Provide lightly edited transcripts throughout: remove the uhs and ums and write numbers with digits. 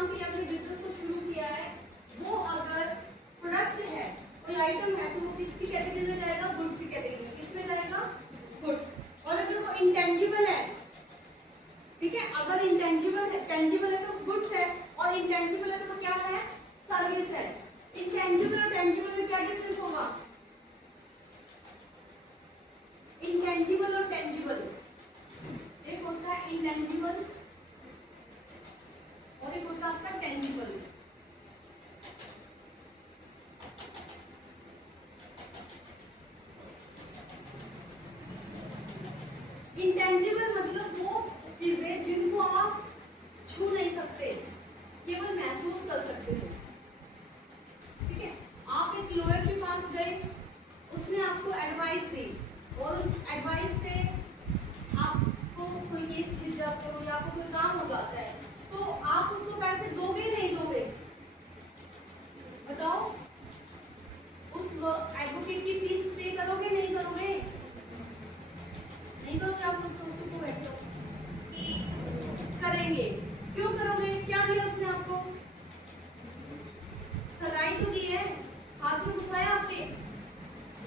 काम के लिए अपने बिजनेस को शुरू किया है, वो अगर प्रोडक्ट है, कोई आइटम है, तो वो किसकी कैटेगरी में जाएगा? गुड्स की कैटेगरी में। किसमें जाएगा? गुड्स। और अगर वो इंटेंजिबल है, ठीक है, अगर इंटेंजिबल है, टेंजिबल है तो गुड्स है, और इंटेंजिबल है तो वो क्या है? सर्विस है। इंटेंजिबल और टेंजिबल में क्या डिफरेंस होगा? इंटेंजिबल और टेंजिबल, एक होता है इंटेंजिबल और एक होता है आपका टेंजिबल। इंटेंजिबल मतलब वो चीजें जिनको आप छू नहीं सकते, केवल महसूस कर सकते हो। ठीक है, आप एक लॉयर के पास गए, उसने आपको एडवाइस दी, और उस एडवाइस से आपको कोई केस जीत जाते हो या आपको कोई काम हो जाता है, तो आप उसको पैसे दोगे नहीं दोगे? बताओ, उस एडवोकेट की फीस पे करोगे नहीं करोगे? नहीं करोगे। आप लोग तो बैठो, करेंगे। क्यों करोगे? क्या दिया उसने आपको? सगाई तो दी है, हाथ में घुसाया आपके?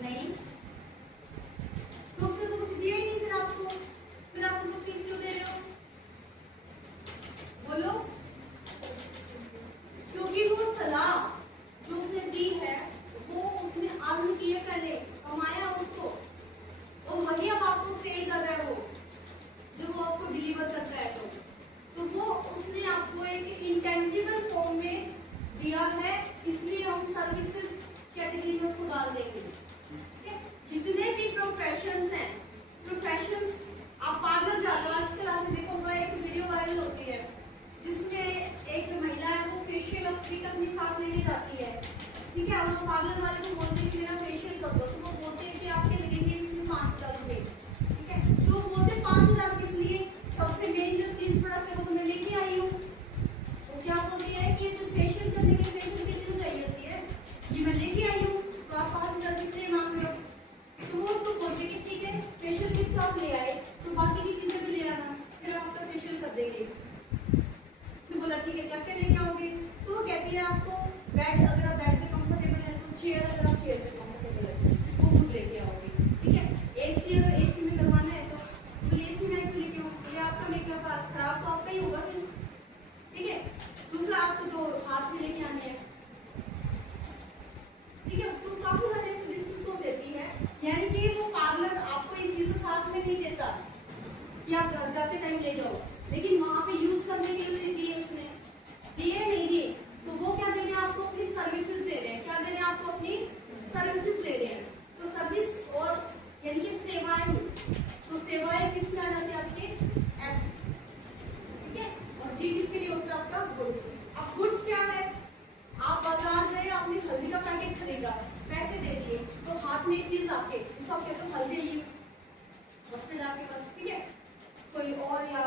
नहीं, तो उसने तो कुछ दिया ही नहीं। फिर आप उसको फीस क्यों दे रहे हो? बोलो। क्योंकि वो सलाह जो उसने दी है, वो उसने अर्न किए, पहले कमाया उसको, और वही अब आपको सेल कर रहा है वो, जो वो आपको डिलीवर करता है। तो वो उसने आपको एक इंटेंजिबल फॉर्म में दिया है, इसलिए हम सर्विसेज कैटेगरी में उसको डाल देंगे। जितने भी प्रोफेशंस हैं, प्रोफेशंस, आप पार्लर जा रहे हो, आजकल आपने देखा होगा एक वीडियो वायरल होती है जिसमें एक महिला है, वो फेशियल किट अपनी साथ लेने जाती है। ठीक है, और वो पार्लर वाले को बोलते हैं कि मेरा फेशियल कर दो, तो वो बोलते हैं कि आपके लगेंगे 5,000 रुपए। ठीक है, तो वो बोलते 5,000 किस लिए? सबसे मेन जो चीज प्रोडक्ट है वो तो मैं लेके आई हूँ। तो क्या बोलती है कि जो फेशियल करने के फेशियल की चीज चाहिए होती है, ये मैं लेके आई हूँ, तो आप 5,000 किस लिए मांग रहे हो? तो वो उसको बोलते कि ठीक है, फेशियल किट तो आप ले आए, तो बाकी की चीजें भी ले आना, फिर आप आपका फेशियल कर देंगे। तो बोला ठीक है, क्या क्या लेके आओगे? तो वो कहती है आपको बेड, अगर आप बेड पे कंफर्टेबल है तो चेयर, अगर आप चेयर पे कंफर्टेबल है वो खुद लेके आओगे। ठीक है, एसी, अगर एसी में करवाना है तो एसी में क्यों लेके आओगे? ये आपका मेकअप खराब तो आपका ही होगा। ठीक है, दूसरा आपको तो हाथ में लेके आने हैं। ठीक है, तो काफी सारे डिस्काउंट को देती है, यानी कि वो पार्लर आपको एक चीज साथ में नहीं देता कि आप घर जाते टाइम ले जाओ, लेकिन वहां पे यूज करने के लिए दिए उसने, दिए नहीं दिए, तो वो क्या दे रहे हैं आपको? अपनी सर्विसेज दे रहे हैं। क्या दे रहे हैं आपको? अपनी सर्विसेज दे रहे हैं। तो सर्विस और यानी कि सेवाएं, तो सेवाएं किसमें आ जाती है? आपके एस। ठीक है, और जी किसके लिए होता है? आपका गुड्स। अब गुड्स क्या है? आप बाजार गए, आपने हल्दी का पैकेट खरीदा, पैसे दे दिए, तो हाथ में एक चीज आपके, जिसको आप कहते हो हल्दी, मस्टर्ड आपके पास। ठीक है, कोई और या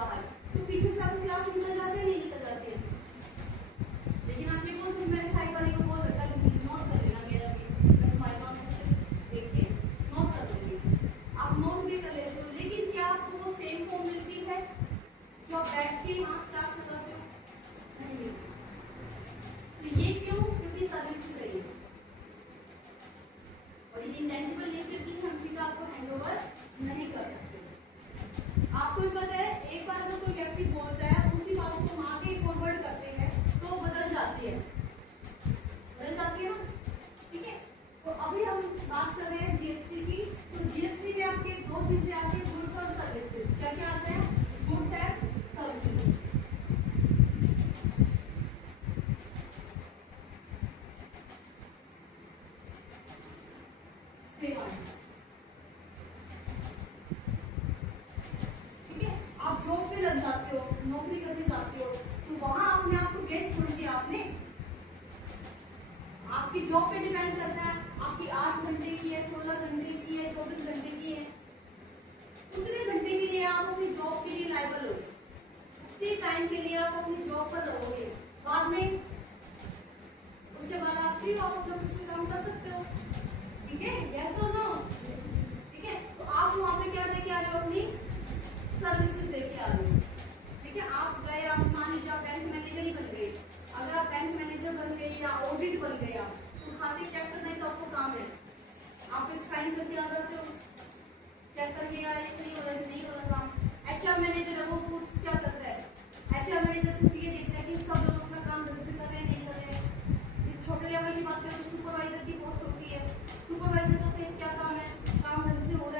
बाहर, तो पीछे से आप क्लास निकल जाते हैं, नहीं निकल जाते हैं। लेकिन आप ये बोलते हैं, मैंने साइड वाले को बोल रखा है नोट कर लेना, मेरा भी मैं तुम्हारे नोट देख के नोट कर लूंगी, आप नोट भी कर लेते हो। लेकिन क्या आपको वो सेम फॉर्म मिलती है जो आप बैठ के यहाँ क्लास लगाते हो? नहीं मिलती। तो ये क्यों? क्योंकि सर्विस रही है और ये इंटेंजिबल नेचर की हम सीधा आपको हैंडओवर नहीं कर सकते। आपको भी पता है, एक बार अगर कोई व्यक्ति बोलता है, उसी बात को हम आगे फॉरवर्ड करते हैं तो बदल जाती है ना, ठीक है। तो अभी हम बात कर रहे हैं जीएसटी की। तो जीएसटी में आपके दो चीजें आती है, गुड्स और सर्विसेज। क्या क्या आते हैं? Goods and services. ठीक है, आप जॉब पे लग जाते हो, नौकरी करने जाते हो, तो वहां अपने आप को बेस्ट छोड़ दिया आपने। आपकी जॉब पे डिपेंड करता है, आपकी 8 घंटे की है, 16 घंटे की है, 24 घंटे की है, उतने घंटे के लिए आप अपनी जॉब के लिए लायबल हो, उतने टाइम के लिए आप अपनी जॉब पर रहोगे। बाद में उसके बाद आप फ्री ऑफ काम कर सकते हो, ठीक है, यस और नो, ठीक है। तो आप वहां पे क्या लेके आ रहे हो? अपनी सर्विसेज लेके आ रहे हो, ठीक है। आप गए, आप मान लीजिए आप बैंक मैनेजर ही बन गए। अगर आप बैंक मैनेजर बन गए या ऑडिट बन गया, तो खाते चेक करने का आपको काम है, आप एक साइन करके आ जाते हो, चेक करके यार ये सही हो रहा है नहीं हो रहा काम। एचआर मैनेजर है, वो क्या करता है? एचआर मैनेजर सिर्फ ये देखता है कि सब लोग अपना काम ढंग से कर रहे हैं नहीं कर रहे हैं। इस छोटे लेवल की बात करें तो सुपरवाइजर की पोस्ट होती है, सुपरवाइजर का क्या काम है? काम ढंग से हो रहा है